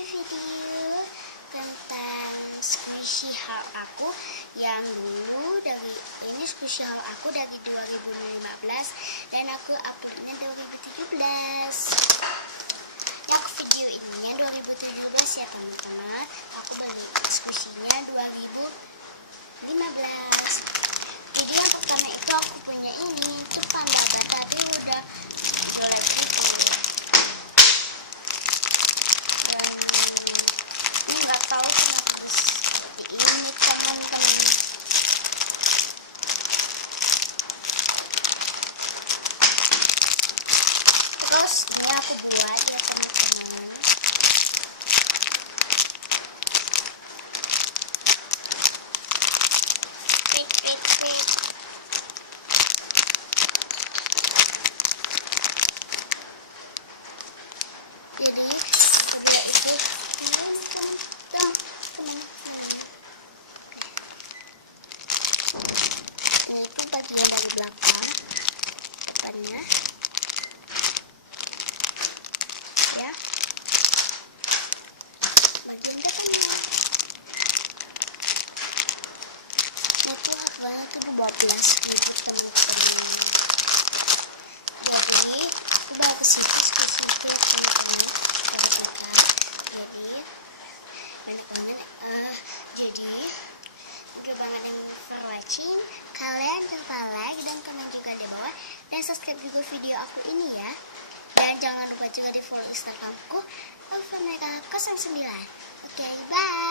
lagi video tentang squishy haul aku yang dulu ini squishy haul aku dari 2015 dan aku uploadnya 2017. Yang video ininya 2017 ya teman-teman. Aku beli squishy-nya 2015. Jadi yang pertama itu aku punya ini, itu panda tapi udah jelek gitu. Ini nggak tahu kenapa seperti ini teman-teman. Terus ini aku buat ya teman-teman. Ini itu bagian dari belakang, depannya, ya, bagian depannya. Ini tuh harganya tuh 12 gitu teman-teman. Jadi aku bawa ke situ ya teman-teman. Jadi banyak banget. Jadi oke banget yang for watching. Kalian jangan like dan komen juga di bawah dan subscribe juga video aku ini ya. Dan jangan lupa juga di follow Instagramku Alvanera09. Oke, bye.